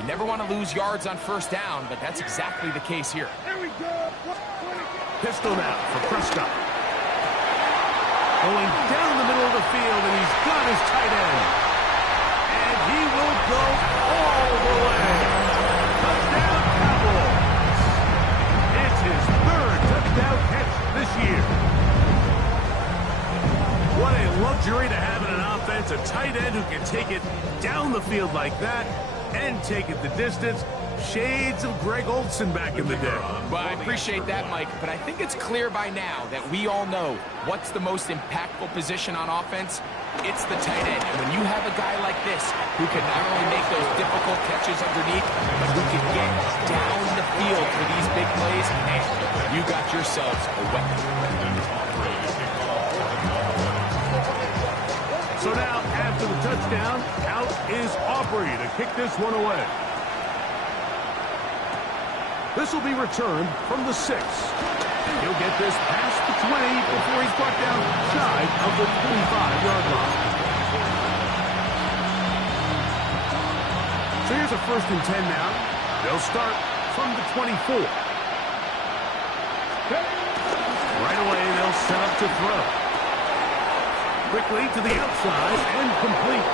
You never want to lose yards on first down, but that's exactly the case here. Pistol now for Prescott. Going down the middle of the field, and he's got his tight end. And he will go all the way. Touchdown, Cowboys. It's his third touchdown catch this year. What a luxury to have in an offense, a tight end who can take it down the field like that and take it the distance. Shades of Greg Olsen back in the day. Well, I appreciate that, Mike, but I think it's clear by now that we all know what's the most impactful position on offense. It's the tight end. And when you have a guy like this who can not only make those difficult catches underneath, but who can get down the field for these big plays, man, you got yourselves a weapon. So now, after the touchdown, out is Aubrey to kick this one away. This will be returned from the 6. He'll get this past the 20 before he's brought down shy of the 25-yard line. So here's a 1st and 10 now. They'll start from the 24. Right away, they'll set up to throw. Quickly to the outside and complete.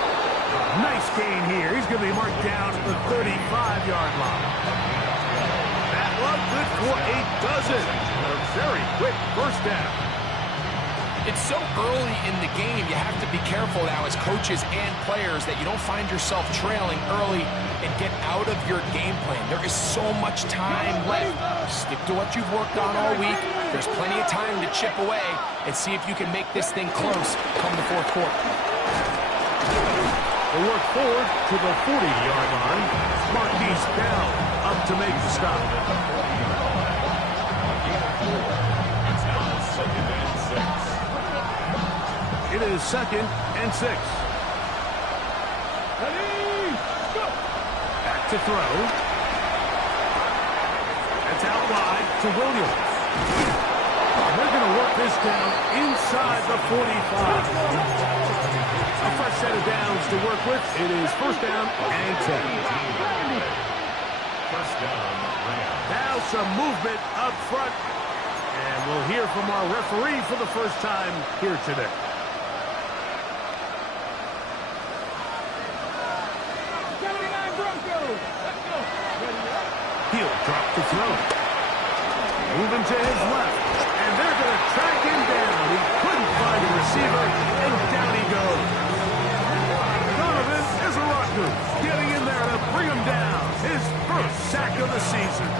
Nice gain here. He's going to be marked down at the 35-yard line. Good for a dozen. A very quick first down. It's so early in the game, you have to be careful now as coaches and players that you don't find yourself trailing early and get out of your game plan. There is so much time left. Stick to what you've worked on all week. There's plenty of time to chip away and see if you can make this thing close come the 4th quarter. They'll work forward to the 40-yard line. Marquise Bell up to make the stop. It is 2nd and 6. Back to throw. That's out wide to Williams. They're going to work this down inside the 45. A fresh set of downs to work with. It is 1st down and 10. Now some movement up front. And we'll hear from our referee for the first time here today. He'll drop the throw. Moving to his left. And they're going to track him down. He couldn't find a receiver, and down he goes. Donovan Izaraku getting in there to bring him down. His first sack of the season.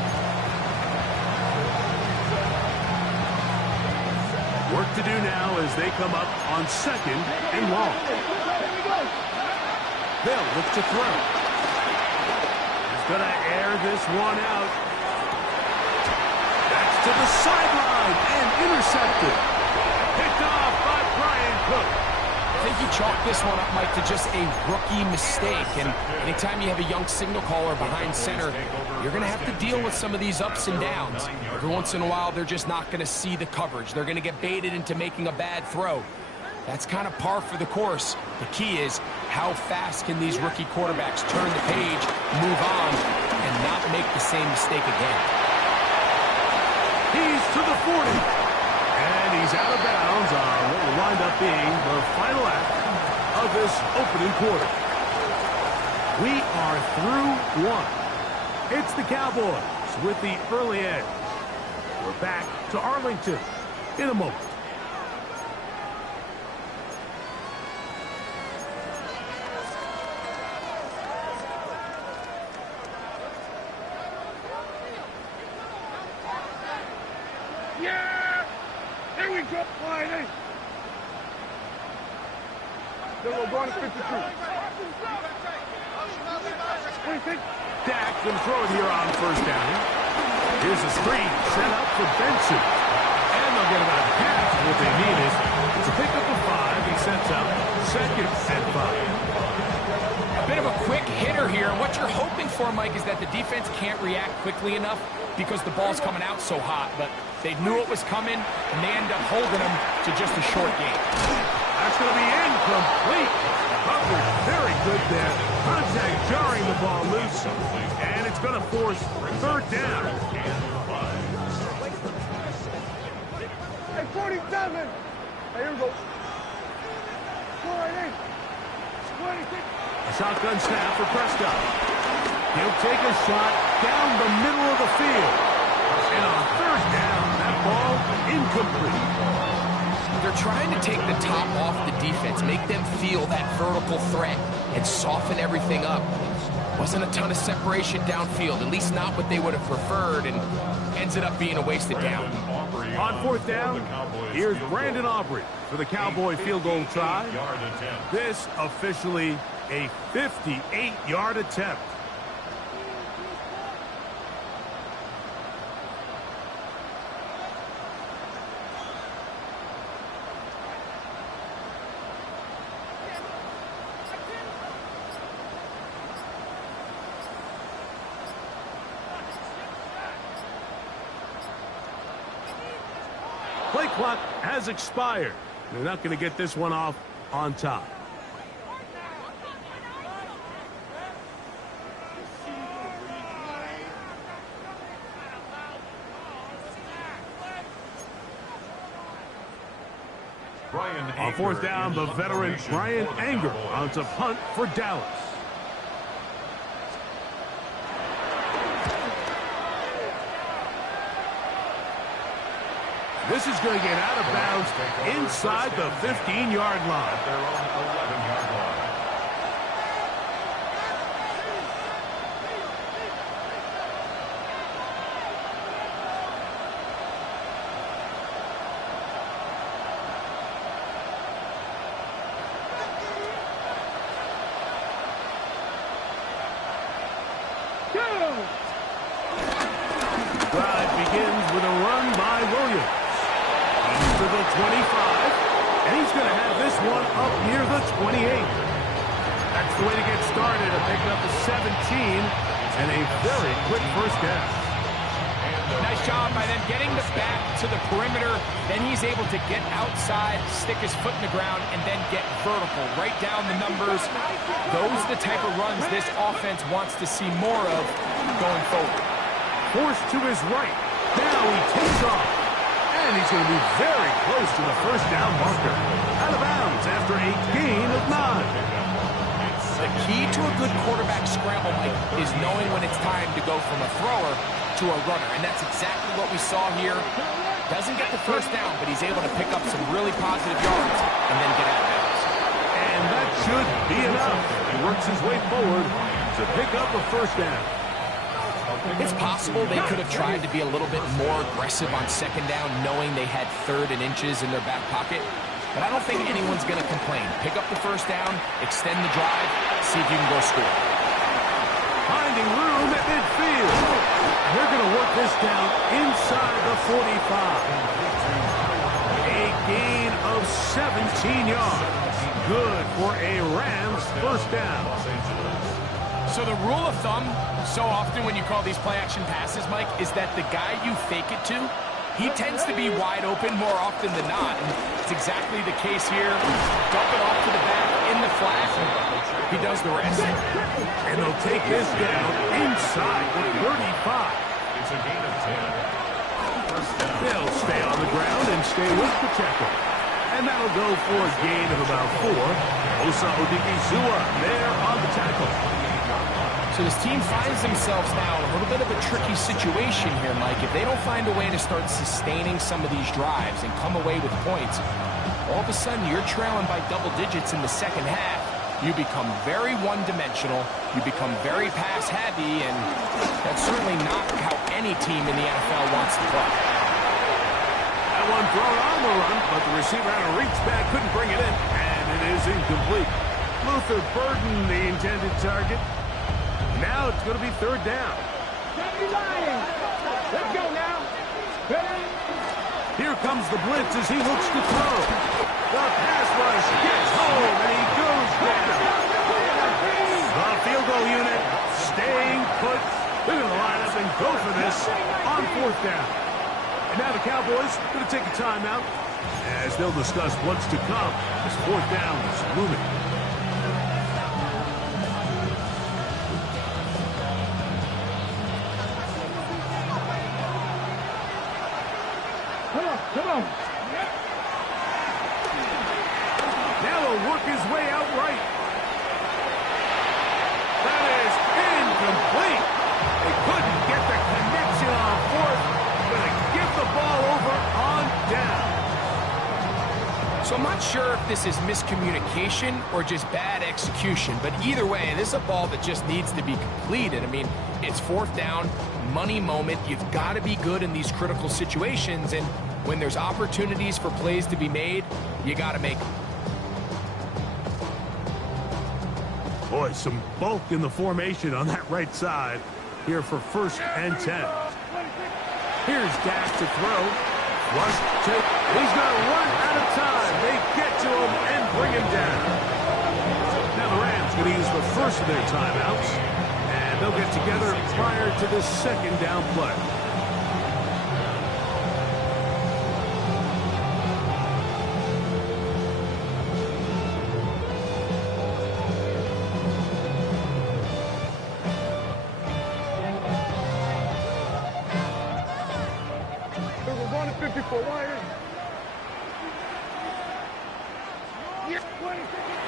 Work to do now as they come up on 2nd and long. They'll look to throw. He's going to air this one out. That's to the sideline and intercepted. Picked off by Brian Cook. I think you chalk this one up, Mike, to just a rookie mistake. And anytime you have a young signal caller behind center, you're going to have to deal with some of these ups and downs. Every once in a while, they're just not going to see the coverage. They're going to get baited into making a bad throw. That's kind of par for the course. The key is how fast can these rookie quarterbacks turn the page, move on, and not make the same mistake again. He's to the 40. And he's out of bounds on what will wind up being the final act of this opening quarter. We are through 1. It's the Cowboys with the early edge. We're back to Arlington in a moment. Going to 52. Dak can throw it here on 1st down. Here's a screen set up for Benson. And they'll get about half of what they needed. It's a pickup of 5. He sets up 2nd and 5. A bit of a quick hitter here. What you're hoping for, Mike, is that the defense can't react quickly enough because the ball's coming out so hot. But they knew it was coming, and they end up holding them to just a short game. That's going to be incomplete. Covered very good there. Contact jarring the ball loose. going to force third down. Hey, 47. Hey, here we go. 48. 26. A shotgun snap for Prescott. He'll take a shot down the middle of the field. And on third down, that ball incomplete. They're trying to take the top off the defense, make them feel that vertical threat, and soften everything up. Wasn't a ton of separation downfield, at least not what they would have preferred, and ends up being a wasted down. On fourth down, here's Brandon Aubrey for the Cowboy field goal try. This officially a 58-yard attempt. Play clock has expired. They're not going to get this one off on top. On fourth down, the veteran Brian Anger on to punt for Dallas. This is going to get out of bounds inside the 15-yard line. Their own 11-yard line. Drive begins with a run by Williams. To the 25, and he's going to have this one up near the 28. That's the way to get started, to pick up the 17 and a very quick first down. Nice job by them getting the back to the perimeter. Then he's able to get outside, stick his foot in the ground, and then get vertical. Right down the numbers. Those are the type of runs this offense wants to see more of going forward. Forced to his right. Now he takes off. And he's going to be very close to the first down marker. Out of bounds after a gain of 9. The key to a good quarterback scramble, Mike, is knowing when it's time to go from a thrower to a runner. And that's exactly what we saw here. Doesn't get the first down, but he's able to pick up some really positive yards and then get out of bounds. And that should be enough. He works his way forward to pick up a first down. It's possible they could have tried to be a little bit more aggressive on second down, knowing they had third and inches in their back pocket. But I don't think anyone's going to complain. Pick up the first down, extend the drive, see if you can go score. Finding room at midfield. They're going to work this down inside the 45. A gain of 17 yards. Good for a Rams first down. So the rule of thumb, so often when you call these play-action passes, Mike, is that the guy you fake it to, he tends to be wide open more often than not. And it's exactly the case here. Dump it off to the back in the flat. He does the rest. And they'll take this down inside the 35. It's a gain of 10. They'll stay on the ground and stay with the tackle. And that'll go for a gain of about 4. Osa Odigizua there on the tackle. So this team finds themselves now in a little bit of a tricky situation here, Mike. If they don't find a way to start sustaining some of these drives and come away with points, all of a sudden you're trailing by double digits in the second half. You become very one-dimensional. You become very pass-heavy, and that's certainly not how any team in the NFL wants to play. That one thrown on the run, but the receiver had a reach back, couldn't bring it in, and it is incomplete. Luther Burden, the intended target. Now it's going to be third down. Let's go now. Here comes the blitz as he looks to throw. The pass rush gets home, and he goes down. The field goal unit staying put. They're going to line up and go for this on fourth down. And now the Cowboys going to take a timeout as they'll discuss what's to come as fourth down is looming. Come on. Now he'll work his way out right. That is incomplete. They couldn't get the connection on fourth. Going to give the ball over on down. So I'm not sure if this is miscommunication or just bad execution, but either way, this is a ball that just needs to be completed. I mean, it's fourth down, money moment. You've got to be good in these critical situations, and when there's opportunities for plays to be made, you got to make them. Boy, some bulk in the formation on that right side here for 1st and 10. Here's Dak to throw. Rush take. He's going to run out of time. They get to him and bring him down. Now the Rams going to use the first of their timeouts, and they'll get together prior to the 2nd down play.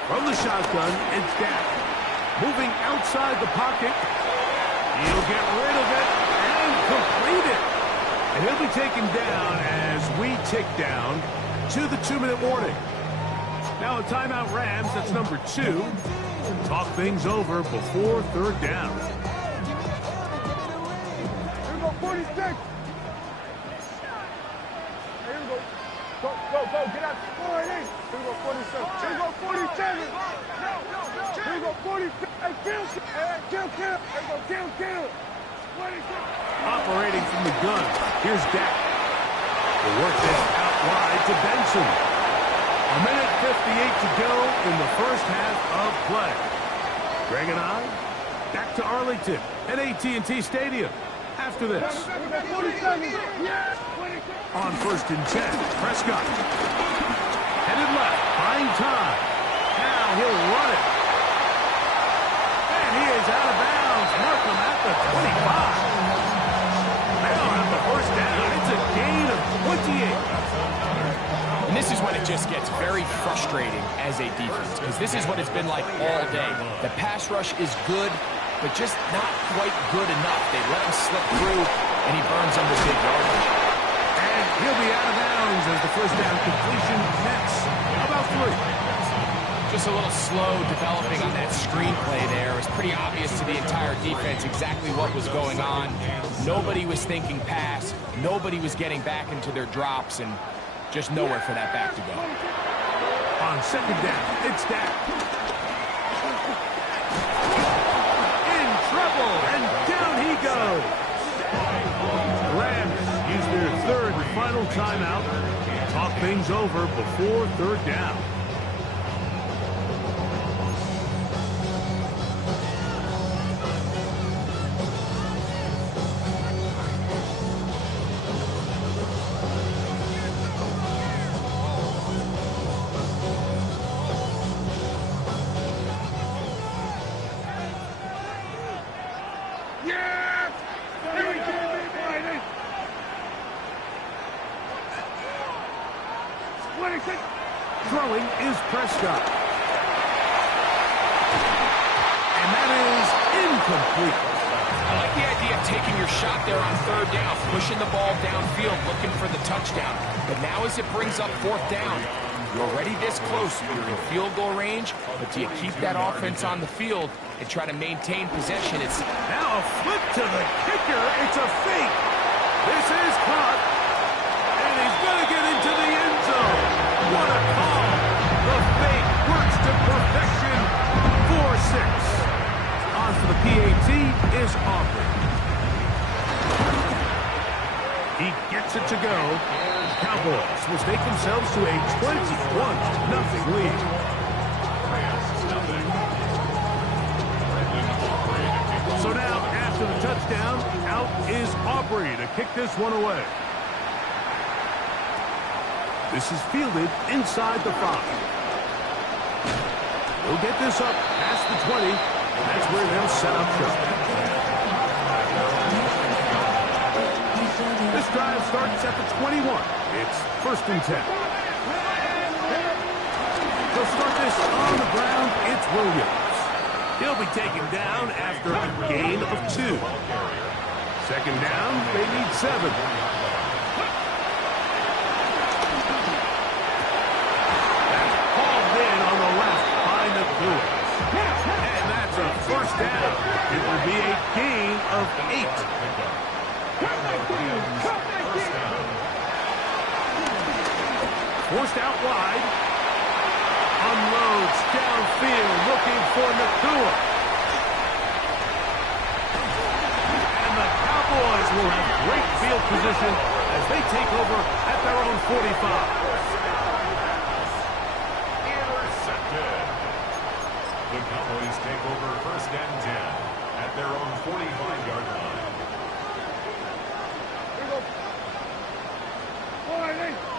From the shotgun, it's Dak. Moving outside the pocket. He'll get rid of it and complete it. And he'll be taken down as we tick down to the 2-minute warning. Now a timeout Rams, that's number 2. Talk things over before 3rd down. Here we go, 46. Here we go. Go, get out. 48. Here we go, 47. Here we go, 47. Here we go, 46. Hey, kill. Here we go, kill. 26. Operating from the gun, here's Dak. The work this out wide to Benson. 1:58 to go in the first half of play. Greg and I, back to Arlington at AT&T Stadium after this. 47. On 1st and 10, Prescott. Headed left, buying time. Now he'll run it. And he is out of bounds. Markham at the 25. They'll have the first down. It's a gain of 28. And this is when it just gets very frustrating as a defense, because this is what it's been like all day. The pass rush is good, but just not quite good enough. They let him slip through, and he burns them with big yardage. And he'll be out of bounds as the first down completion nets about 3. Just a little slow developing on that screenplay there. It was pretty obvious to the entire defense exactly what was going on. Nobody was thinking pass. Nobody was getting back into their drops, and just nowhere for that back to go. On 2nd down, it's Dak. In trouble, and down he goes. The Rams use their 3rd and final timeout. Talk things over before 3rd down. Throwing is Prescott. And that is incomplete. I like the idea of taking your shot there on 3rd down, pushing the ball downfield, looking for the touchdown. But now as it brings up 4th down, you're already this close. You're in field goal range, but do you keep that offense on the field and try to maintain possession? It's now a flip to the kicker. It's a fake. This is caught. And he's going to get into the end zone. What a call. The fake works to perfection. 4-6. On for the PAT is Aubrey. He gets it to go. Cowboys will take themselves to a 21-0 lead. So now, after the touchdown, out is Aubrey to kick this one away. This is fielded inside the 5. We'll get this up past the 20. That's where they'll set up shop. This drive starts at the 21. It's 1st and 10. They'll start this on the ground. It's Williams. He'll be taken down after a gain of 2. 2nd down, they need 7. That's hauled in on the left by Nakua. And that's a 1st down. It will be a gain of 8. Forced out wide. Unloads downfield looking for Nakua. And the Cowboys will have great field position as they take over at their own 45. Intercepted. The Cowboys take over 1st and 10 at their own 45-yard line. Here we go. 4-8.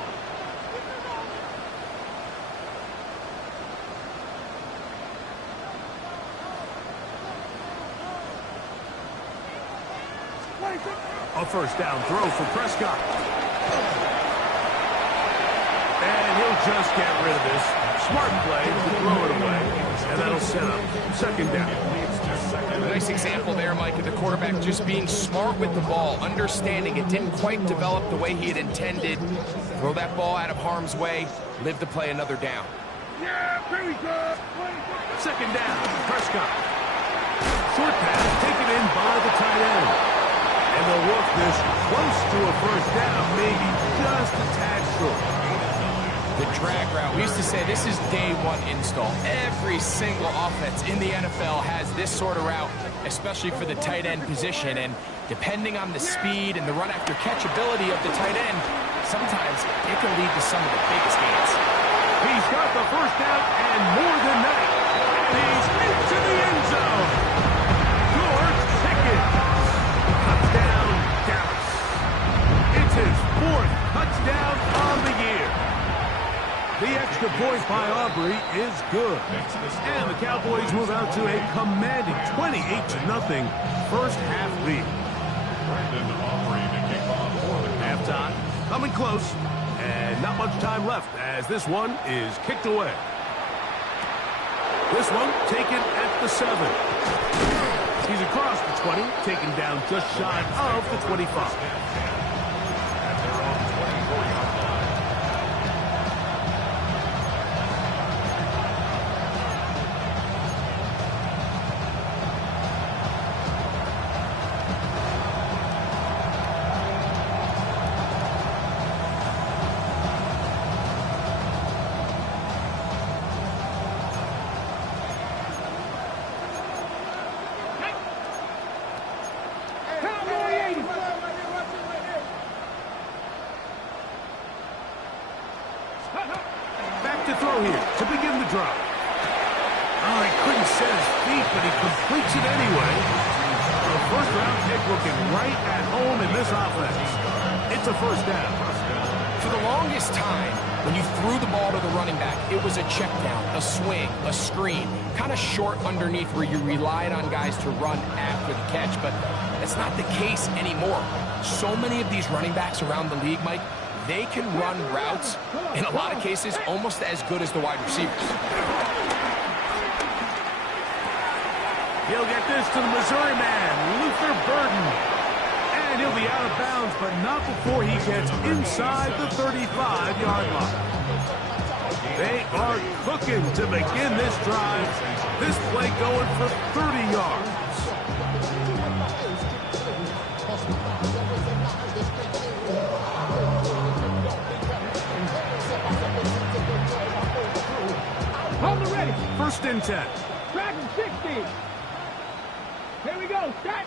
A 1st down throw for Prescott. And he'll just get rid of this. Smart play to throw it away. And that'll set up 2nd down. A nice example there, Mike, of the quarterback just being smart with the ball, understanding it didn't quite develop the way he had intended. Throw that ball out of harm's way, live to play another down. Yeah, very good. 2nd down, Prescott. Short pass taken in by the tight end. And they'll work this close to a 1st down, maybe just a tad short. The drag route. We used to say this is day 1 install. Every single offense in the NFL has this sort of route, especially for the tight end position. And depending on the speed and the run after catch ability of the tight end, sometimes it can lead to some of the biggest gains. He's got the 1st down and more than that. And he's into the end zone. George Pickens. Touchdown, Dallas. It's his 4th touchdown on the year. The extra point by Aubrey is good. And the Cowboys move out to a commanding 28-0 first half lead. Brandon Aubrey to kick off for the Halftime coming close. And not much time left as this one is kicked away. This one taken at the 7. He's across the 20, taken down just shy of the 25. at their own 24-yard line. Back to throw here to begin the drive. Oh, he couldn't set his feet, but he completes it anyway. The first-round pick looking right at home in this offense. It's a 1st down. For the longest time, when you threw the ball to the running back, it was a check down, a swing, a screen, kind of short underneath where you relied on guys to run after the catch, but that's not the case anymore. So many of these running backs around the league, Mike, they can run routes, in a lot of cases, almost as good as the wide receivers. He'll get this to the Missouri man, Luther Burden. And he'll be out of bounds, but not before he gets inside the 35-yard line. They are cooking to begin this drive. This play going for 30 yards. On the ready. 1st and 10. Track 60. Here we go. Set.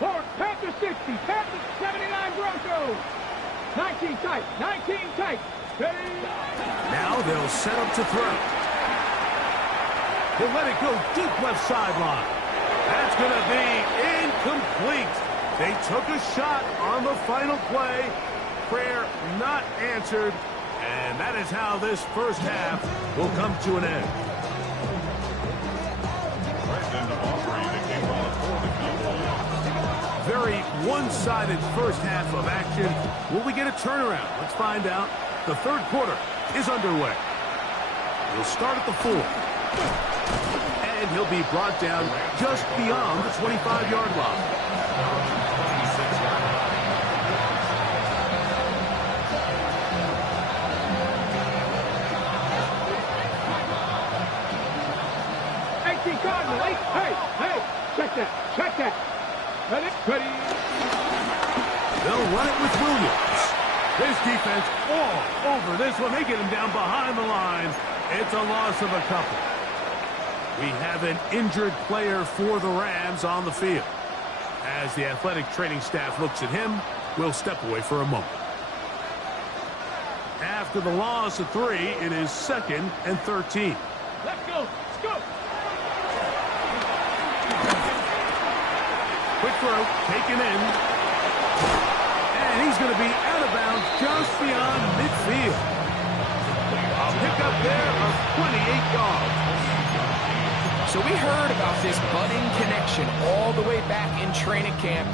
For Panther 60. Panther 79 Broncos. 19 tight. 19 tight. Ready. Now they'll set up to throw. He'll let it go deep left sideline. That's going to be incomplete. They took a shot on the final play. Prayer not answered. And that is how this first half will come to an end. Brandon Aubrey to kick off for the Cowboys. very one-sided first half of action. Will we get a turnaround? Let's find out. The third quarter is underway. We'll start at the 4. And he'll be brought down just beyond the 25-yard line. Hey, check that. Ready. They'll run it with Williams. His defense all over this one. They get him down behind the line. It's a loss of a couple. We have an injured player for the Rams on the field. As the athletic training staff looks at him, we'll step away for a moment. After the loss of 3, it is 2nd and 13. Let's go. Quick throw, taken in. And he's going to be out of bounds just beyond midfield. A pickup there of 28 yards. So we heard about this budding connection all the way back in training camp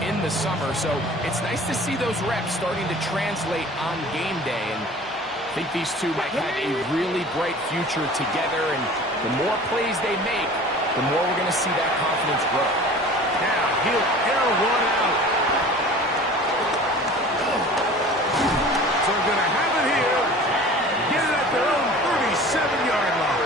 in the summer. So it's nice to see those reps starting to translate on game day. And I think these two might have a really bright future together. And the more plays they make, the more we're going to see that confidence grow. Now he'll air one out. So they're going to have it here. Get it at their own 37-yard line.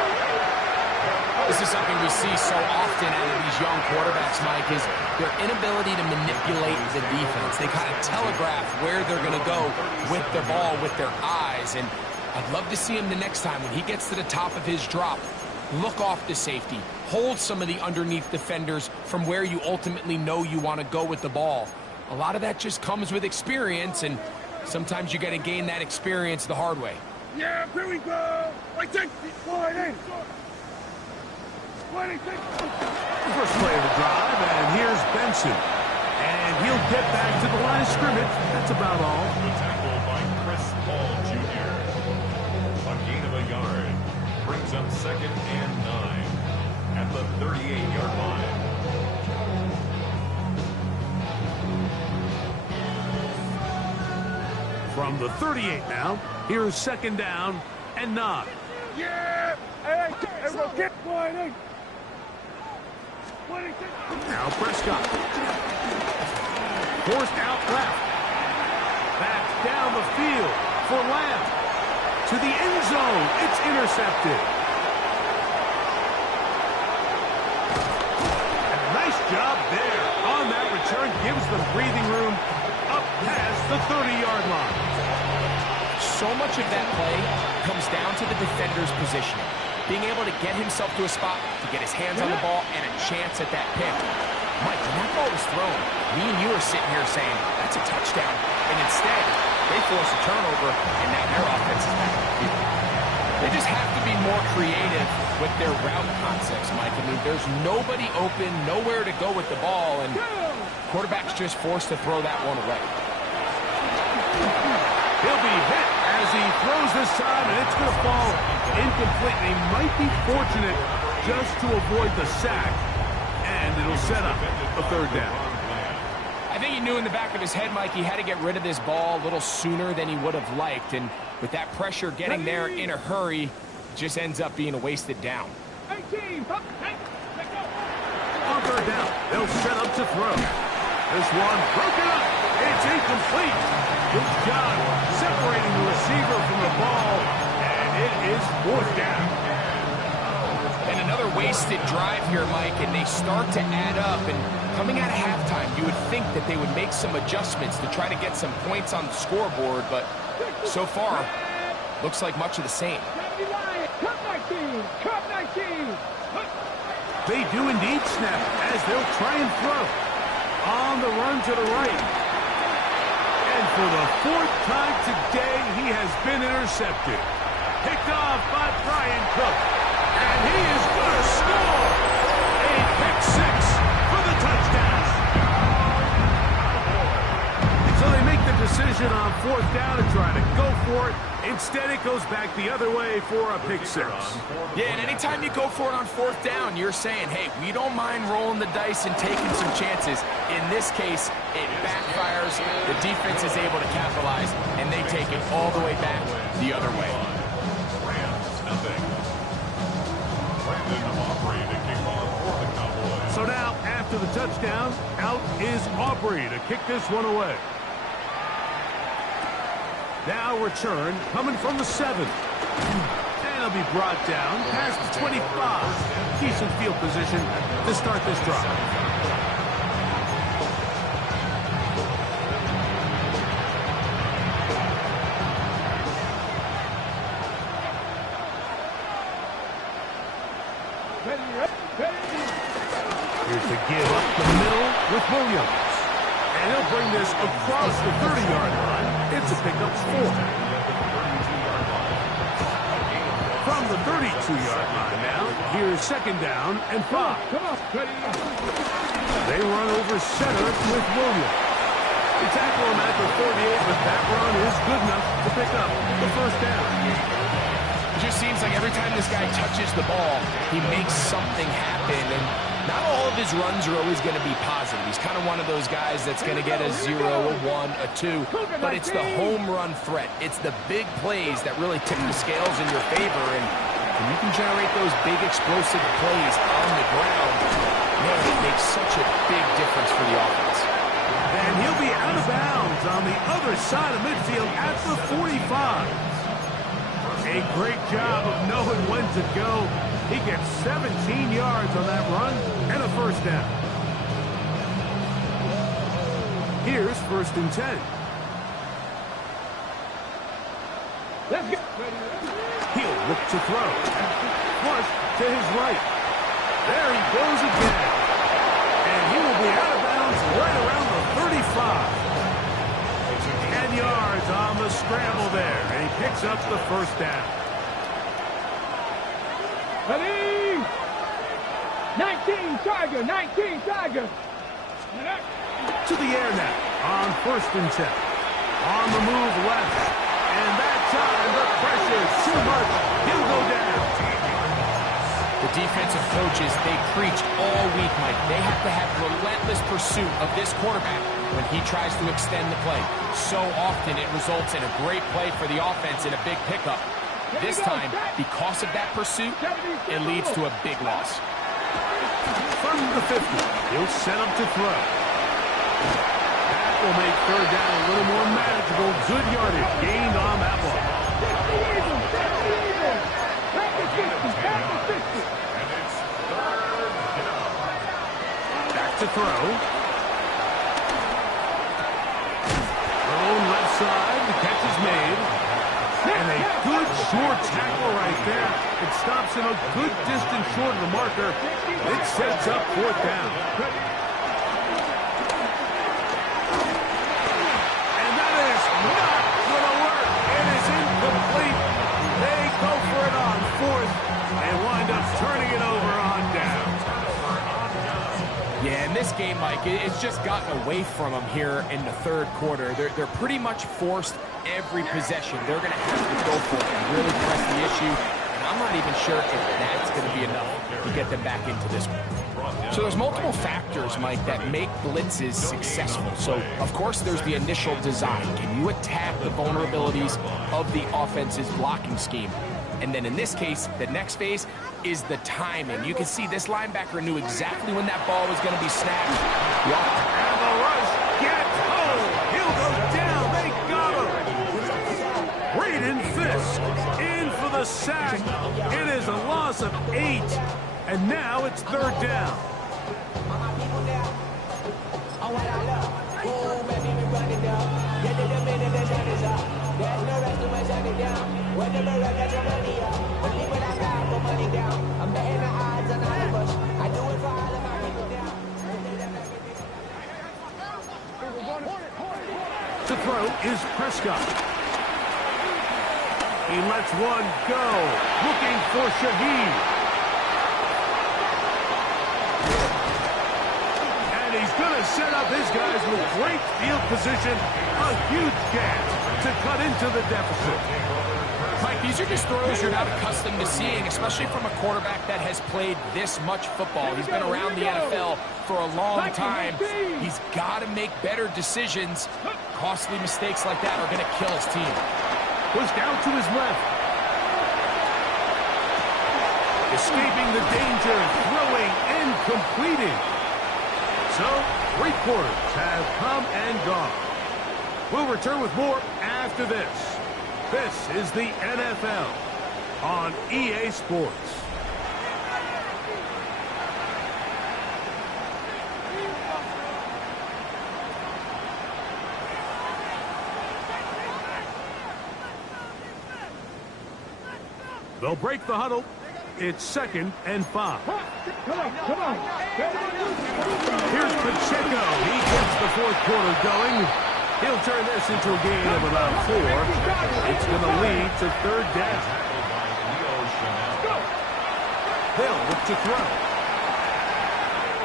This is something we see so often out of these young quarterbacks, Mike, is their inability to manipulate the defense. They kind of telegraph where they're going to go with the ball, with their eyes. And I'd love to see him the next time when he gets to the top of his drop. Look off the safety. Hold some of the underneath defenders from where you ultimately know you want to go with the ball. A lot of that just comes with experience, and sometimes you got to gain that experience the hard way. Yeah, here we go. Like that. First play of the drive, and here's Benson. And he'll get back to the line of scrimmage. That's about all. The tackle by Chris Paul Jr. A gain of a yard. Brings up 2nd and 9 at the 38-yard line. From the 38 now, here's 2nd down and 9. Yeah. Hey, everyone get one. Now Prescott. Forced out left. Back down the field for Lamb. To the end zone. It's intercepted. And a nice job there on that return. Gives them breathing room up past the 30-yard line. So much of that play comes down to the defender's positioning. Being able to get himself to a spot, to get his hands on the ball, and a chance at that pick. Mike, when that ball was thrown, me and you are sitting here saying, that's a touchdown. And instead, they force a turnover, and now their offense is back on the field. They just have to be more creative with their route concepts, Mike. I mean, there's nobody open, nowhere to go with the ball, and quarterback's just forced to throw that one away. He'll be hit as he throws this time, and it's going to fall incomplete. They might be fortunate just to avoid the sack, and it'll set up a 3rd down. I think he knew in the back of his head, Mike, he had to get rid of this ball a little sooner than he would have liked, and with that pressure getting there in a hurry, it just ends up being a wasted down. On 3rd down, they'll set up to throw. This one broken up. It's incomplete. Good job separating the receiver from the ball, and it is 4th down. And another wasted drive here, Mike, and they start to add up. And coming out of halftime, you would think that they would make some adjustments to try to get some points on the scoreboard, but so far, looks like much of the same. They do indeed snap as they'll try and throw. On the run to the right. And for the 4th time today, he has been intercepted. Picked off by Brian Cook. And he is going to score. A pick 6 for the touchdown. So they make the decision on 4th down to try to go for it. Instead, it goes back the other way for a pick 6. Yeah, and anytime you go for it on 4th down, you're saying, hey, we don't mind rolling the dice and taking some chances. In this case, it backfires. The defense is able to capitalize, and they take it all the way back the other way. Rams, nothing. Brandon Aubrey to kick off for the Cowboys. So now, after the touchdown, out is Aubrey to kick this one away. Now return coming from the 7. And he'll be brought down past the 25. Decent field position to start this drive. Here's the give up the middle with Williams. And he'll bring this across the 30-yard line. It's a pickup 4. From the 32-yard line now, here's 2nd down and 5. They run over center with Williams. They tackle him at the 48, but that run is good enough to pick up the 1st down. It just seems like every time this guy touches the ball, he makes something happen. And not all of his runs are always going to be positive. He's kind of one of those guys that's going to get a 0, a 1, a 2. But it's the home run threat. It's the big plays that really tip the scales in your favor. And when you can generate those big explosive plays on the ground, man, it makes such a big difference for the offense. And he'll be out of bounds on the other side of midfield at the 45. A great job of knowing when to go. He gets 17 yards on that run and a 1st down. Here's 1st and 10. Let's go. He'll look to throw. Flush to his right. There he goes again. And he will be out of bounds right around the 35. 10 yards on the scramble there. And he picks up the 1st down. Ready? 19 Tiger, 19 Tiger. To the air now on 1st and 10. On the move left. And that time the pressure's too much. He'll go down. The defensive coaches, they preached all week, Mike. They have to have relentless pursuit of this quarterback when he tries to extend the play. So often it results in a great play for the offense and a big pickup. This time, because of that pursuit, it leads to a big loss. From the 50, he'll set up to throw. That will make 3rd down a little more manageable. Good yardage gained on that one. Back to throw. Thrown left side. The catch is made. And a good short tackle right there. It stops him a good distance short of the marker. It sets up 4th down. And that is not going to work. It is incomplete. They go for it on 4th and wind up turning it over on down. Yeah, in this game, Mike, it's just gotten away from them here in the 3rd quarter. They're pretty much forced every possession. They're going to have to go for it and really press the issue. And I'm not even sure if that's going to be enough to get them back into this one. So there's multiple factors, Mike, that make blitzes successful. So, of course, there's the initial design. Can you attack the vulnerabilities of the offense's blocking scheme? And then in this case, the next phase is the timing. You can see this linebacker knew exactly when that ball was going to be snapped. And the rush gets home. He'll go down. They got him. Braden Fisk in for the sack. It is a loss of 8. And now it's 3rd down. To throw is Prescott. He lets one go. Looking for Shaheed. And he's going to set up his guys with great field position. A huge chance to cut into the deficit. Mike, these are just throws you're not accustomed to seeing, especially from a quarterback that has played this much football. He's been around the NFL for a long time. He's got to make better decisions. Costly mistakes like that are going to kill his team. Was down to his left. Escaping the danger, throwing and completing. So, 3 quarters have come and gone. We'll return with more after this. This is the NFL on EA Sports. They'll break the huddle. It's 2nd and 5. Come on. Here's Pacheco. He gets the 4th quarter going. He'll turn this into a gain of about 4. It's going to lead to 3rd down. They'll look to throw.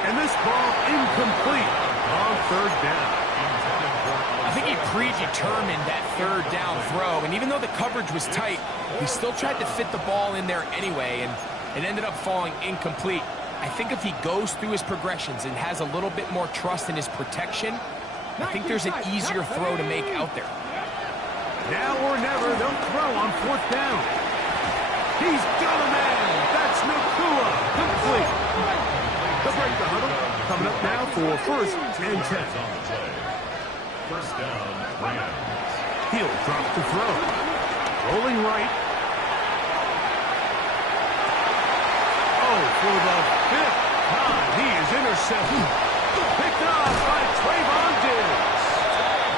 And this ball incomplete on 3rd down. I think he predetermined that 3rd down throw, and even though the coverage was tight, he still tried to fit the ball in there anyway, and it ended up falling incomplete. I think if he goes through his progressions and has a little bit more trust in his protection, I think there's an easier throw to make out there. Now or never, they'll throw on 4th down. He's got a man. That's Nakua. Complete. They'll break the huddle. Coming up now for 1st and 10. 1st down, Rams. He'll drop the throw. Rolling right. Oh, for the 5th time, he is intercepted. Picked off by Trayvon Diggs.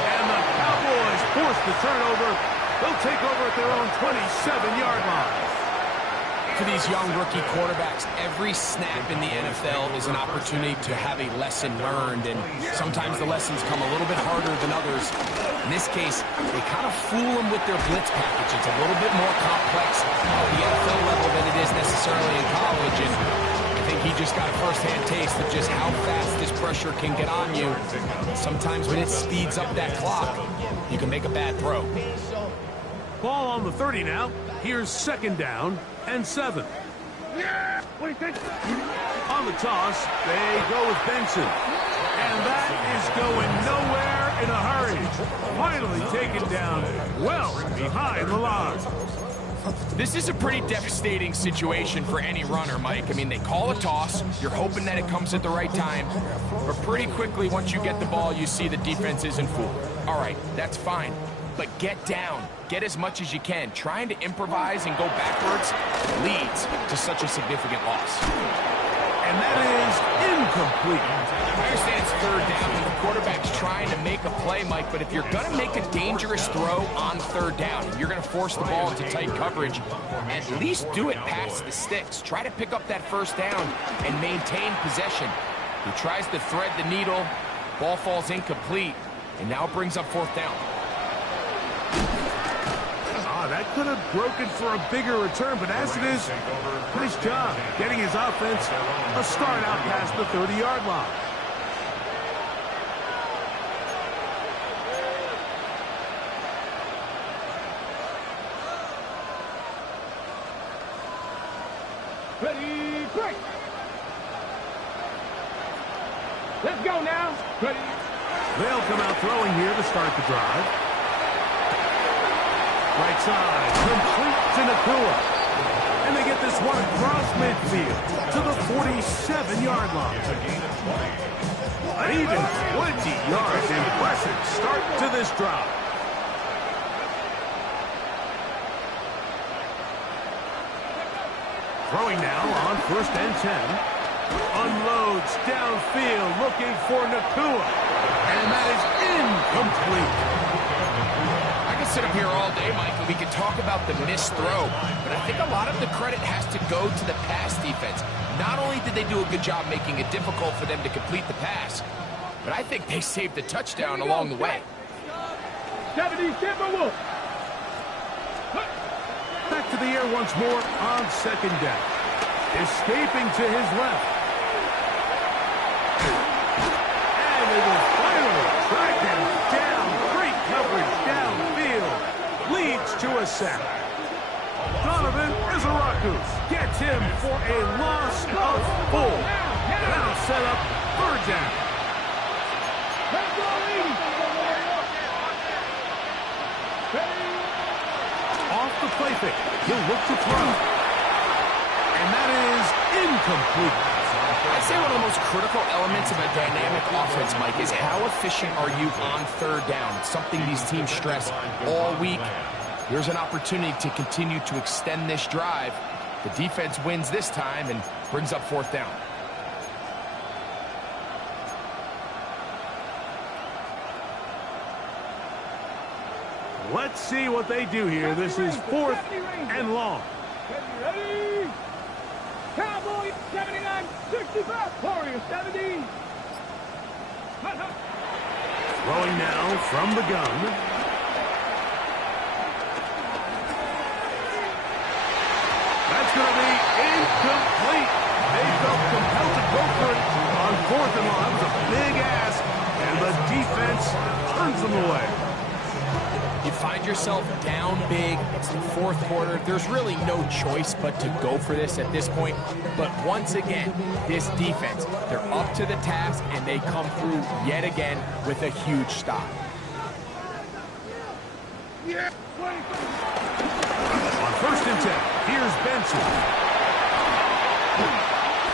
And the Cowboys force the turnover. They'll take over at their own 27-yard line. For these young rookie quarterbacks, every snap in the NFL is an opportunity to have a lesson learned, and sometimes the lessons come a little bit harder than others. In this case, they kind of fool them with their blitz package. It's a little bit more complex at the NFL level than it is necessarily in college, and I think he just got a first-hand taste of just how fast this pressure can get on you. Sometimes when it speeds up that clock, you can make a bad throw. Ball on the 30 now. Here's 2nd down and 7. What do you think? On the toss, they go with Benson. And that is going nowhere in a hurry. Finally taken down well behind the line. This is a pretty devastating situation for any runner, Mike. I mean, they call a toss. You're hoping that it comes at the right time. But pretty quickly, once you get the ball, you see the defense isn't fooled. All right, that's fine. But get down. Get as much as you can. Trying to improvise and go backwards leads to such a significant loss. And that is incomplete. I understand it's 3rd down and the quarterback's trying to make a play, Mike, but if you're going to make a dangerous throw on 3rd down and you're going to force the ball into tight coverage, at least do it past the sticks. Try to pick up that 1st down and maintain possession. He tries to thread the needle. Ball falls incomplete, and now it brings up 4th down. That could have broken for a bigger return, but as it is, nice job getting his offense a start out past the 30-yard line. Ready, break. Let's go now. Ready. They'll come out throwing here to start the drive. Right side, complete to Nakua. And they get this one across midfield to the 47-yard line. An even 20 yards. Impressive start to this drive. Throwing now on 1st and 10. Unloads downfield looking for Nakua. And that is incomplete. Sit up here all day, Mike, and we can talk about the missed throw, but I think a lot of the credit has to go to the pass defense. Not only did they do a good job making it difficult for them to complete the pass, but I think they saved the touchdown along the way. Back to the air once more on 2nd down. Escaping to his left. And they sack. Donovan Izaraku gets him for a loss of 4. That'll set up third down. Off the play fake. He'll look to throw. And that is incomplete. I'd say one of the most critical elements of a dynamic offense, Mike, is how efficient are you on third down. It's something these teams stress all week. Here's an opportunity to continue to extend this drive. The defense wins this time and brings up fourth down. Let's see what they do here. This is 4th and long. Ready? Cowboy 79, 65, Warrior 70. Throwing now from the gun. That's going to be incomplete. They felt compelled to go for it on 4th and long. That was a big ask, and the defense turns them away. You find yourself down big. It's the fourth quarter. There's really no choice but to go for this at this point. But once again, this defense, they're up to the task, and they come through yet again with a huge stop. Yeah. On 1st and 10, here's Benson.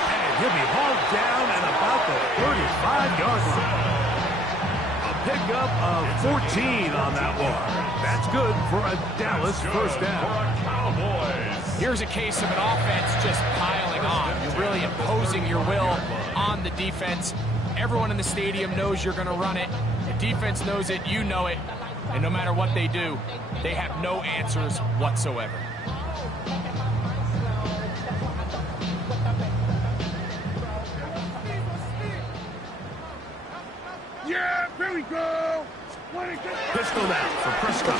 And he'll be hauled down at about the 35-yard line. Pickup of 14 on that one. That's good for a Dallas first down. Here's a case of an offense just piling on. You're really imposing your will on the defense. Everyone in the stadium knows you're going to run it. The defense knows it, you know it. And no matter what they do, they have no answers whatsoever. Yeah, there we go. Pistol now for Prescott.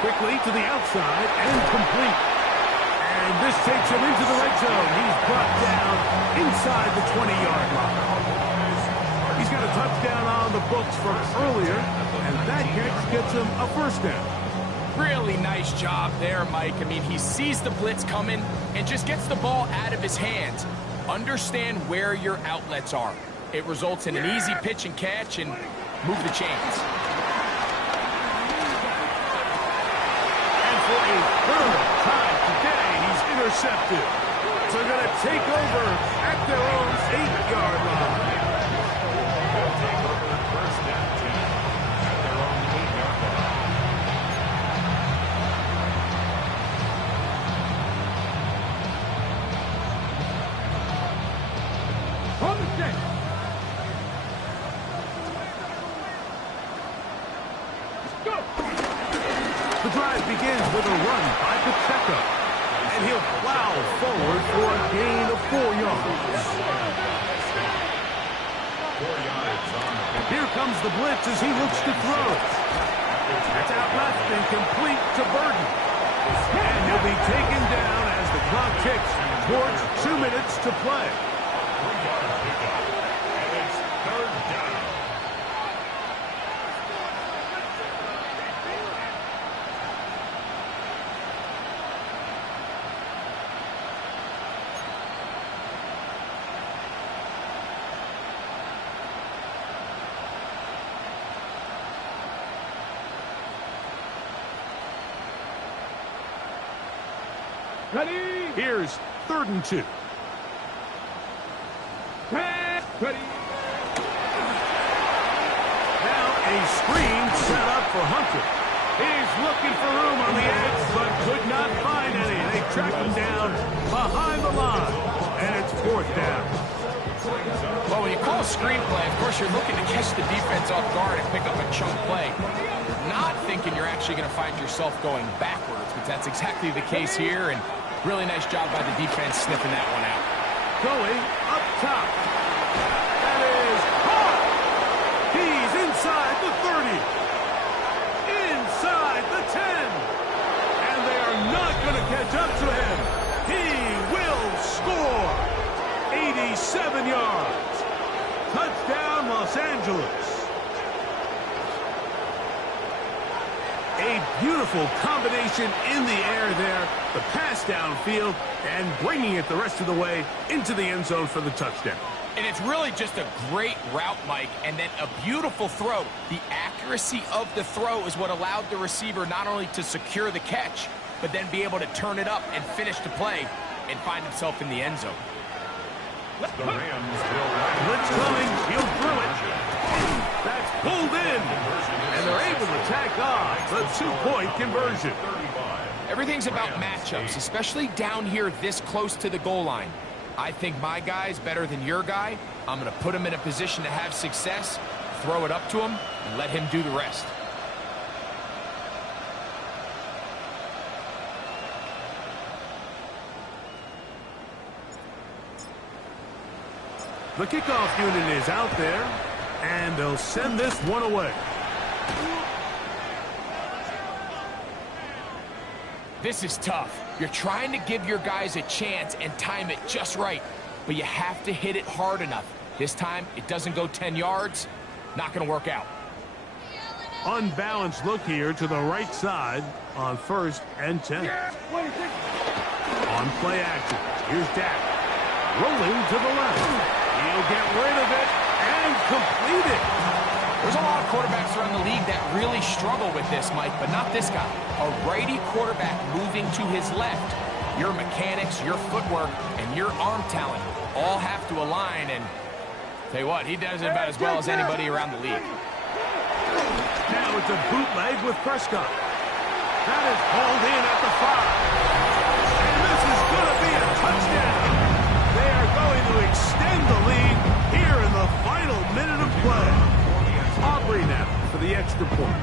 Quickly to the outside and complete. And this takes him into the red zone. He's brought down inside the 20-yard line. He's got a touchdown on the books from earlier, and that catch gets him a first down. Really nice job there, Mike. I mean, he sees the blitz coming and just gets the ball out of his hands. Understand where your outlets are. It results in an easy pitch and catch and move the chains. And for a third time today, he's intercepted. So they're going to take over at their own 8-yard line. They'll take over first down 10 at their own 8-yard line. On the set. The drive begins with a run by Pacheco, and he'll plow forward for a gain of 4 yards. 4 yards on the pitch. Here comes the blitz as he looks to throw. That's out left and complete to Burton. And he'll be taken down as the clock ticks towards 2 minutes to play. 3-yard pickup, and it's third down. Ready? Here's 3rd and 2. Ready? Now a screen set up for Hunter. He's looking for room on the edge, but could not find any. They track him down behind the line, and it's 4th down. Well, when you call a screen play, of course you're looking to catch the defense off guard and pick up a chunk play. You're not thinking you're actually going to find yourself going backwards, but that's exactly the case here, and really nice job by the defense sniffing that one out. Going up top. That is caught. He's inside the 30. Inside the 10. And they are not going to catch up to him. He will score. 87 yards. Touchdown, Los Angeles. A A beautiful combination in the air there. The pass downfield and bringing it the rest of the way into the end zone for the touchdown. And it's really just a great route, Mike, and then a beautiful throw. The accuracy of the throw is what allowed the receiver not only to secure the catch, but then be able to turn it up and finish the play and find himself in the end zone. The Rams will Blitz coming. He'll throw it. That's pulled in. And they're able to tack on the 2-point conversion. Everything's about matchups, especially down here this close to the goal line. I think my guy's better than your guy. I'm going to put him in a position to have success, throw it up to him, and let him do the rest. The kickoff unit is out there, and they'll send this one away. This is tough. You're trying to give your guys a chance and time it just right, but you have to hit it hard enough. This time, it doesn't go 10 yards. Not going to work out. Unbalanced look here to the right side on 1st and 10. On play action, here's Dak. Rolling to the left. He'll get rid of it and complete it. There's a lot of quarterbacks around the league that really struggle with this, Mike, but not this guy. A righty quarterback moving to his left. Your mechanics, your footwork, and your arm talent all have to align, and tell you what, he does it about as well as anybody around the league. Now it's a bootleg with Prescott. That is hauled in at the 5. And this is going to be a touchdown. They are going to extend the lead here in the final minute of play. Aubrey now for the extra point.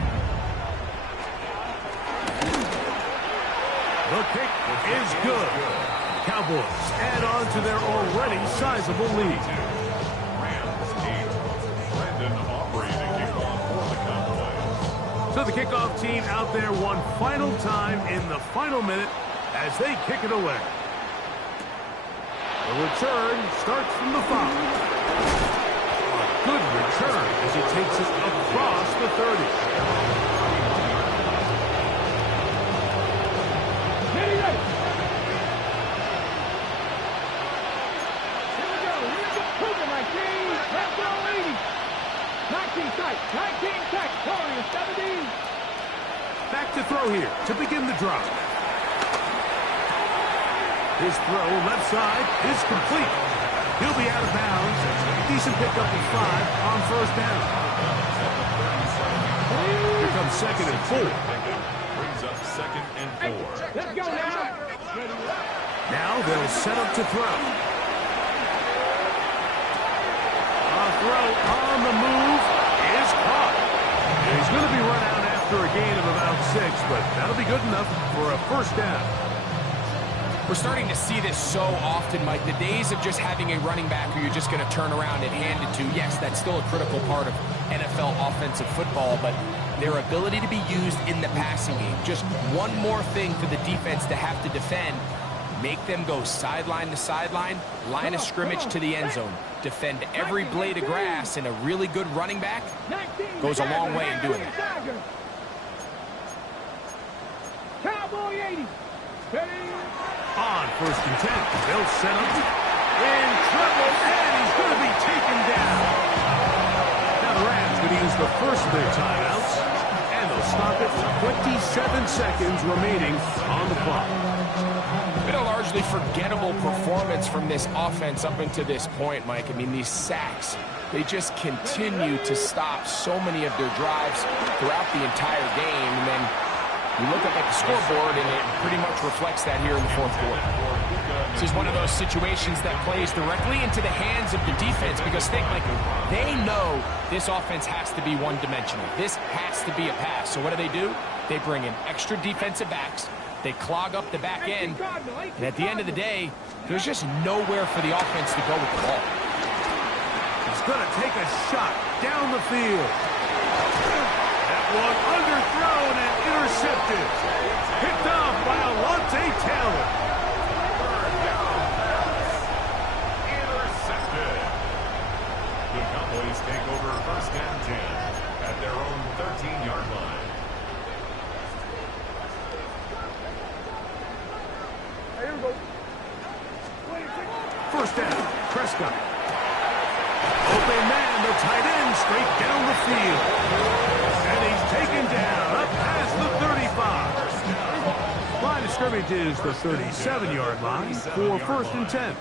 The kick is good. Cowboys add on to their already sizable lead. Rams 8. Brandon Aubrey to kick off for the Cowboys. So the kickoff team out there one final time in the final minute as they kick it away. The return starts from the 5. A good return as he takes it across the 30. Here we go. Moving like this. Let's go, 80. 19 tight. 19 tight. Warriors 17. Back to throw here to begin the drive. His throw left side is complete. He'll be out of bounds. Decent pickup of 5 on 1st down. Here comes 2nd and 4. Brings up 2nd and 4. Let's go now. Now they'll set up to throw. A throw on the move is caught. And he's going to be run out after a gain of about 6, but that'll be good enough for a 1st down. We're starting to see this so often, Mike. The days of just having a running back who you're just going to turn around and hand it to, yes, that's still a critical part of NFL offensive football, but their ability to be used in the passing game. Just one more thing for the defense to have to defend. Make them go sideline to sideline, line of scrimmage to the end zone. Defend every blade of grass, and a really good running back goes a long way in doing it. Cowboy 80. On 1st and 10, they'll set up in trouble, and he's going to be taken down. Now the Rams going to use the first of their timeouts, and they'll stop it with 27 seconds remaining on the clock. Been a largely forgettable performance from this offense up until this point, Mike. I mean, these sacks, they just continue to stop so many of their drives throughout the entire game, and then you look up at the scoreboard, and it pretty much reflects that here in the 4th quarter. This is one of those situations that plays directly into the hands of the defense because think, like, they know this offense has to be one-dimensional. This has to be a pass. So what do? They bring in extra defensive backs. They clog up the back end. And at the end of the day, there's just nowhere for the offense to go with the ball. He's going to take a shot down the field. That one underthrown and intercepted. Picked off by Alontae Taylor. Intercepted. The Cowboys take over 1st and 10 at their own 13-yard line. Prescott. Open man, the tight end, straight down the field. And he's taken down up past the 35. Line of scrimmage is the 37-yard line for 1st and 10.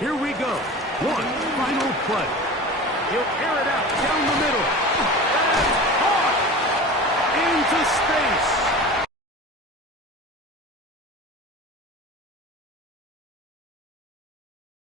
Here we go. One final play. He'll air it out down the middle. And caught into space.